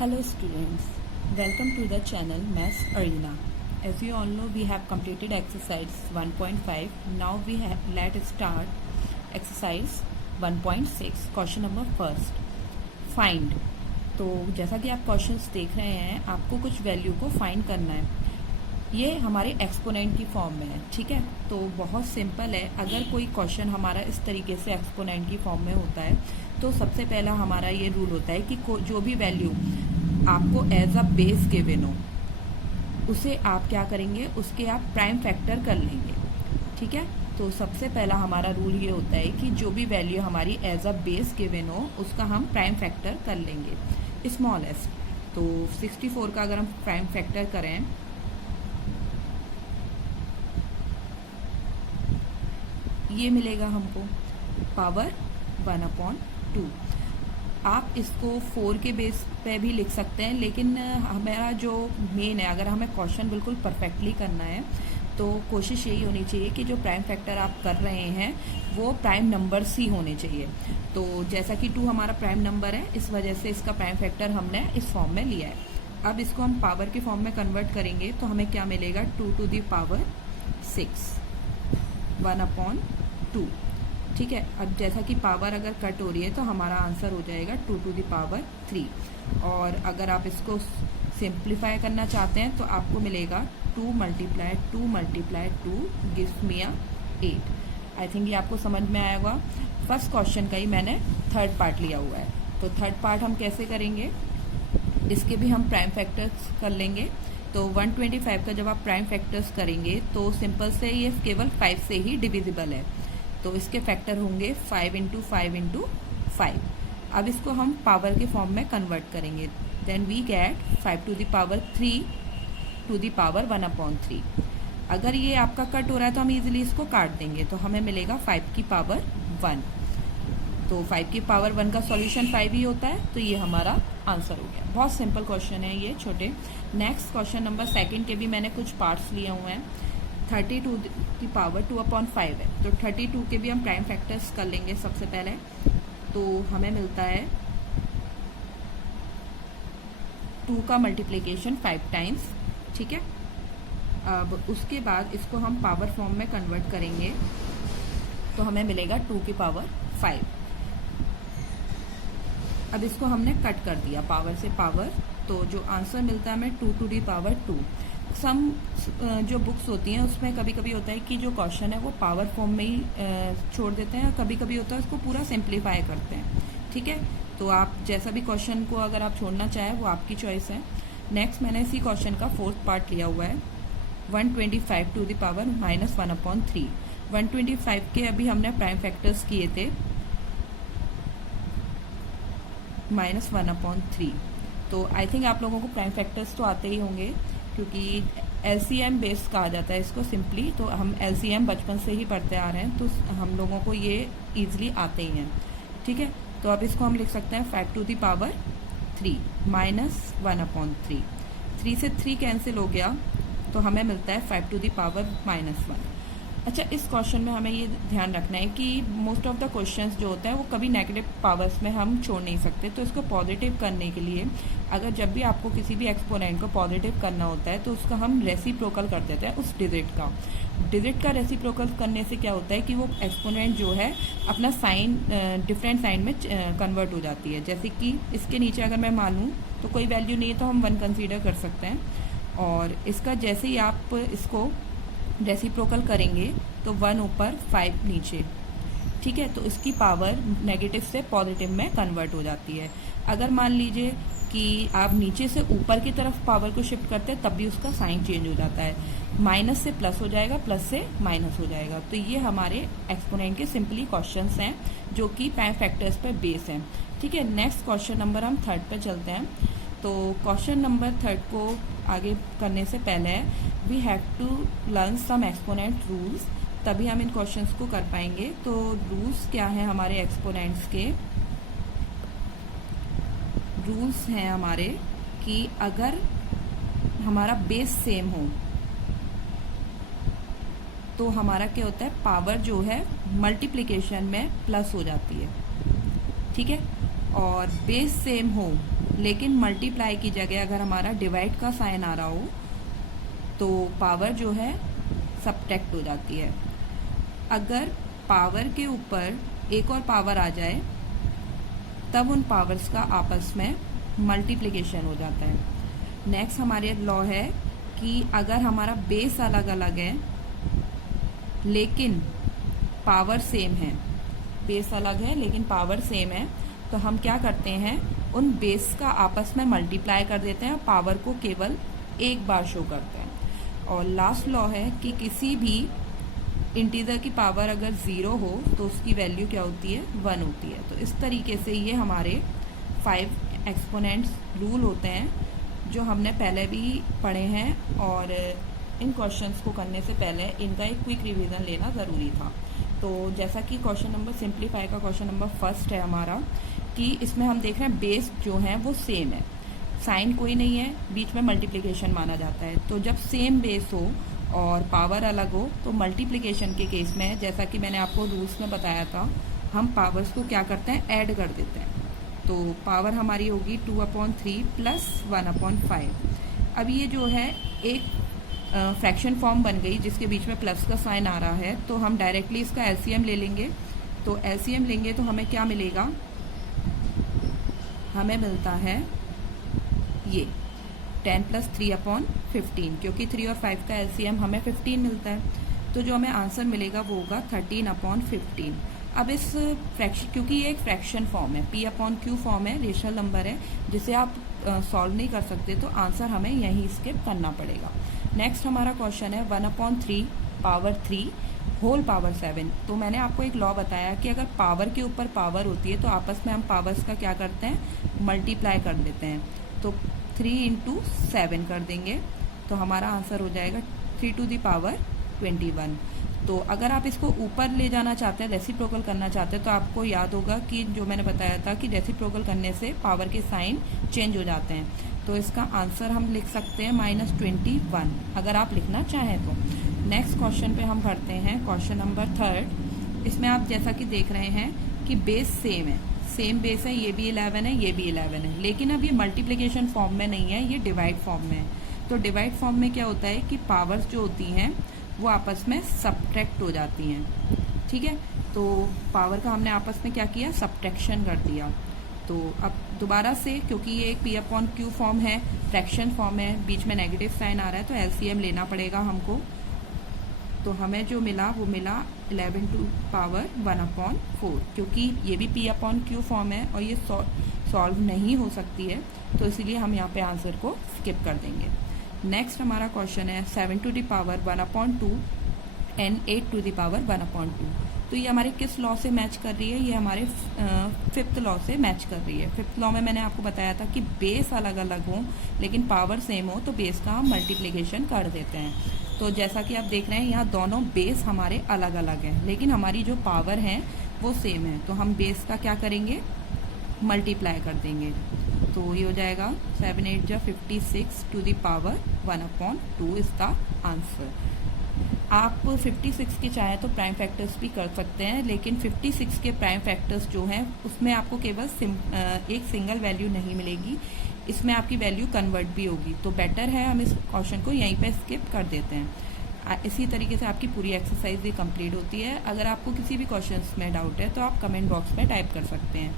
Hello students, welcome to the channel Maths Arena. As you all know, we have completed exercise 1.5. Now let's start exercise 1.6. Question number first. Find. तो जैसा कि आप questions देख रहे हैं, आपको कुछ वैल्यू को फाइंड करना है. ये हमारे एक्सपोनेंट की फॉर्म में है. ठीक है, तो बहुत सिंपल है. अगर कोई क्वेश्चन हमारा इस तरीके से एक्सपोनेंट की फॉर्म में होता है तो सबसे पहला हमारा ये रूल होता है कि जो भी वैल्यू आपको एज अ बेस गिवन हो उसे आप क्या करेंगे, उसके आप प्राइम फैक्टर कर लेंगे. ठीक है, तो सबसे पहला हमारा रूल ये होता है कि जो भी वैल्यू हमारी एज अ बेस गिवन हो उसका हम प्राइम फैक्टर कर लेंगे. स्मॉलेस्ट, तो 64 का अगर हम प्राइम फैक्टर करें ये मिलेगा हमको पावर 1/2. आप इसको 4 के बेस पे भी लिख सकते हैं, लेकिन हमारा जो मेन है, अगर हमें क्वेश्चन बिल्कुल परफेक्टली करना है तो कोशिश यही होनी चाहिए कि जो प्राइम फैक्टर आप कर रहे हैं वो प्राइम नंबर्स ही होने चाहिए. तो जैसा कि 2 हमारा प्राइम नंबर है, इस वजह से इसका प्राइम फैक्टर हमने इस फॉर्म में लिया है. अब इसको हम पावर के फॉर्म में कन्वर्ट करेंगे तो हमें क्या मिलेगा, 2 to the power 6 1/2. ठीक है, अब जैसा कि पावर अगर कट हो रही है तो हमारा आंसर हो जाएगा 2 to the power 3. और अगर आप इसको सिंप्लीफाई करना चाहते हैं तो आपको मिलेगा 2 × 2 × 2 गिव्स मी 8. आई थिंक ये आपको समझ में आया होगा. फर्स्ट क्वेश्चन का ही मैंने थर्ड पार्ट लिया हुआ है. तो थर्ड पार्ट हम कैसे करेंगे, इसके भी हम प्राइम फैक्टर्स कर लेंगे. तो 125 का जब आप प्राइम फैक्टर्स करेंगे तो सिंपल से ये केवल 5 से ही डिविजिबल है. तो इसके फैक्टर होंगे 5 × 5 × 5. अब इसको हम पावर के फॉर्म में कन्वर्ट करेंगे. Then we get 5 to the power 3 to the power 1/3. अगर ये आपका कट हो रहा है तो हम इजीली इसको काट देंगे, तो हमें मिलेगा 5 की पावर 1. तो 5 की पावर 1 का सॉल्यूशन 5 ही होता है, तो ये हमारा आंसर हो गया. बहुत सिंपल क्वेश्चन है ये, छोटे. नेक्स्ट क्वेश्चन नंबर सेकंड के भी मैंने कुछ पार्ट्स लिए हुए हैं. 32 की पावर 2/5 है, तो 32 के भी हम प्राइम फैक्टर्स कर लेंगे सबसे पहले. तो हमें मिलता है 2 का मल्टीप्लिकेशन 5 टाइम्स. ठीक है, अब उसके बाद इसको हम पावर फॉर्म में कन्वर्ट करेंगे तो हमें मिलेगा 2 की पावर 5. अब इसको हमने कट कर दिया पावर से पावर, तो जो आंसर मिलता है हमें 2 to the power 2. सम जो बुक्स होती हैं उसमें कभी कभी होता है कि जो क्वेश्चन है वो पावर फॉर्म में ही छोड़ देते हैं, कभी कभी होता है उसको पूरा सिंप्लीफाई करते हैं. ठीक है, तो आप जैसा भी क्वेश्चन को अगर आप छोड़ना चाहें वो आपकी चॉइस है. नेक्स्ट मैंने इसी क्वेश्चन का फोर्थ पार्ट लिया हुआ है. 125 to the power -1/3. 125 के अभी हमने प्राइम फैक्टर्स किए थे -1/3. तो आई थिंक आप लोगों को प्राइम फैक्टर्स तो आते ही होंगे, क्योंकि LCM बेस्ड कहा जाता है इसको सिंपली. तो हम LCM बचपन से ही पढ़ते आ रहे हैं, तो हम लोगों को ये ईजिली आते ही हैं. ठीक है, तो अब इसको हम लिख सकते हैं 5 to the power 3 -1/3. 3 से 3 कैंसिल हो गया तो हमें मिलता है 5 to the power -1. अच्छा, इस क्वेश्चन में हमें ये ध्यान रखना है कि मोस्ट ऑफ द क्वेश्चंस जो होता है वो कभी नेगेटिव पावर्स में हम छोड़ नहीं सकते. तो इसको पॉजिटिव करने के लिए अगर जब भी आपको किसी भी एक्सपोनेंट को पॉजिटिव करना होता है तो उसका हम रेसिप्रोकल कर देते हैं उस डिजिट का रेसिप्रोकल करने से क्या होता है कि वो एक्सपोनेंट जो है अपना साइन डिफरेंट साइन में कन्वर्ट हो जाती है. जैसे कि इसके नीचे अगर मैं मानूँ तो कोई वैल्यू नहीं है तो हम 1 कंसीडर कर सकते हैं, और इसका जैसे ही आप इसको रेसिप्रोकल करेंगे तो 1 ऊपर 5 नीचे. ठीक है, तो इसकी पावर नेगेटिव से पॉजिटिव में कन्वर्ट हो जाती है. अगर मान लीजिए कि आप नीचे से ऊपर की तरफ पावर को शिफ्ट करते हैं तब भी उसका साइन चेंज हो जाता है. माइनस से प्लस हो जाएगा, प्लस से माइनस हो जाएगा. तो ये हमारे एक्सपोनेंट के सिंपली क्वेश्चंस हैं जो कि प्राइम फैक्टर्स पर बेस हैं. ठीक है, नेक्स्ट क्वेश्चन नंबर हम थर्ड पे चलते हैं. तो क्वेश्चन नंबर थर्ड को आगे करने से पहले we have to learn some exponent rules, तभी हम इन क्वेश्चंस को कर पाएंगे. तो रूल्स क्या हैं हमारे एक्सपोनेंट्स के? रूल्स हैं हमारे कि अगर हमारा बेस सेम हो तो हमारा क्या होता है, पावर जो है मल्टीप्लिकेशन में प्लस हो जाती है. ठीक है, और बेस सेम हो लेकिन मल्टीप्लाई की जगह अगर हमारा डिवाइड का साइन आ रहा हो तो पावर जो है सब्ट्रैक्ट हो जाती है। अगर पावर के ऊपर एक और पावर आ जाए तब उन पावर्स का आपस में मल्टीप्लिकेशन हो जाता है। नेक्स्ट हमारे लॉ है कि अगर हमारा बेस अलग अलग है लेकिन पावर सेम है, बेस अलग है लेकिन पावर सेम है, तो हम क्या करते हैं, उन बेस का आपस में मल्टीप्लाई कर देते हैं और पावर को केवल एक बार शो करते हैं। और लास्ट लॉ है कि किसी भी इंटीजर की पावर अगर 0 हो तो उसकी वैल्यू क्या होती है, 1 होती है। तो इस तरीके से ये हमारे 5 एक्सपोनेंट्स रूल होते हैं जो हमने पहले भी पढ़े हैं, और इन क्वेश्चंस को करने से पहले इनका एक क्विक रिवीजन लेना ज़रूरी था। तो जैसा कि क्वेश्चन नंबर सिंप्लीफाई का क्वेश्चन नंबर फर्स्ट है हमारा, कि इसमें हम देख रहे हैं बेस जो है वो सेम है, साइन कोई नहीं है, बीच में मल्टीप्लिकेशन माना जाता है। तो जब सेम बेस हो और पावर अलग हो तो मल्टीप्लिकेशन के केस में, जैसा कि मैंने आपको रूल्स में बताया था, हम पावर्स को क्या करते हैं, ऐड कर देते हैं। तो पावर हमारी होगी 2/3 प्लस 1/5। अब ये जो है एक फ्रैक्शन फॉर्म बन गई जिसके बीच में प्लस का साइन आ रहा है, तो हम डायरेक्टली इसका एलसीएम ले लेंगे। तो एलसीएम लेंगे तो हमें क्या मिलेगा, हमें मिलता है ये 10 + 3/15, क्योंकि 3 और 5 का एलसीएम हमें 15 मिलता है। तो जो हमें आंसर मिलेगा वो होगा 13/15। अब इस फ्रैक्शन, क्योंकि ये एक फ्रैक्शन फॉर्म है, P/Q फॉर्म है, रेशनल नंबर है जिसे आप सॉल्व नहीं कर सकते, तो आंसर हमें यहीं स्किप करना पड़ेगा। नेक्स्ट हमारा क्वेश्चन है 1/3 पावर 3 होल पावर 7। तो मैंने आपको एक लॉ बताया कि अगर पावर के ऊपर पावर होती है तो आपस में हम पावर्स का क्या करते हैं, मल्टीप्लाई कर देते हैं। तो 3 × 7 कर देंगे तो हमारा आंसर हो जाएगा 3⁻21। तो अगर आप इसको ऊपर ले जाना चाहते हैं, रेसिप्रोकल करना चाहते हैं, तो आपको याद होगा कि जो मैंने बताया था कि रेसिप्रोकल करने से पावर के साइन चेंज हो जाते हैं। तो इसका आंसर हम लिख सकते हैं -21, अगर आप लिखना चाहें तो। नेक्स्ट क्वेश्चन पे हम करते हैं क्वेश्चन नंबर 3। इसमें आप जैसा कि देख रहे हैं कि बेस सेम है, सेम बेस है, ये भी 11 है, ये भी 11 है, लेकिन अब ये मल्टीप्लिकेशन फॉर्म में नहीं है, ये डिवाइड फॉर्म में है। तो डिवाइड फॉर्म में क्या होता है कि पावर्स जो होती हैं वो आपस में सब्ट्रैक्ट हो जाती हैं, ठीक है। तो पावर का हमने आपस में क्या किया, सब्ट्रैक्शन कर दिया। तो अब दोबारा से, क्योंकि ये एक P/Q फॉर्म है, फ्रैक्शन फॉर्म है, बीच में नेगेटिव साइन आ रहा है, तो एलसीएम लेना पड़ेगा हमको। तो हमें जो मिला वो मिला 11⁻1/4, क्योंकि ये भी P/Q फॉर्म है और ये सॉल्व नहीं हो सकती है, तो इसीलिए हम यहाँ पे आंसर को स्किप कर देंगे। नेक्स्ट हमारा क्वेश्चन है 7⁻1/2 एंड 8⁻1/2। तो ये हमारे किस लॉ से मैच कर रही है, ये हमारे 5th लॉ से मैच कर रही है। 5th लॉ में मैंने आपको बताया था कि बेस अलग अलग हो लेकिन पावर सेम हो तो बेस का हम मल्टीप्लिकेशन कर देते हैं। तो जैसा कि आप देख रहे हैं यहाँ दोनों बेस हमारे अलग अलग हैं, लेकिन हमारी जो पावर है वो सेम है, तो हम बेस का क्या करेंगे, मल्टीप्लाई कर देंगे। तो ये हो जाएगा 7 × 8 = 56 1/2 इसका आंसर। आप 56 के चाहे तो प्राइम फैक्टर्स भी कर सकते हैं, लेकिन 56 के प्राइम फैक्टर्स जो हैं उसमें आपको केवल एक सिंगल वैल्यू नहीं मिलेगी, इसमें आपकी वैल्यू कन्वर्ट भी होगी। तो बेटर है हम इस क्वेश्चन को यहीं पे स्किप कर देते हैं। इसी तरीके से आपकी पूरी एक्सरसाइज भी कंप्लीट होती है। अगर आपको किसी भी क्वेश्चन में डाउट है तो आप कमेंट बॉक्स में टाइप कर सकते हैं।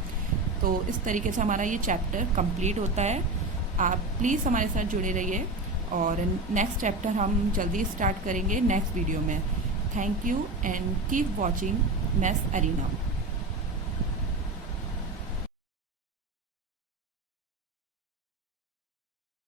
तो इस तरीके से हमारा ये चैप्टर कंप्लीट होता है। आप प्लीज़ हमारे साथ जुड़े रहिए और नेक्स्ट चैप्टर हम जल्दी स्टार्ट करेंगे नेक्स्ट वीडियो में। Thank you and keep watching maths arena.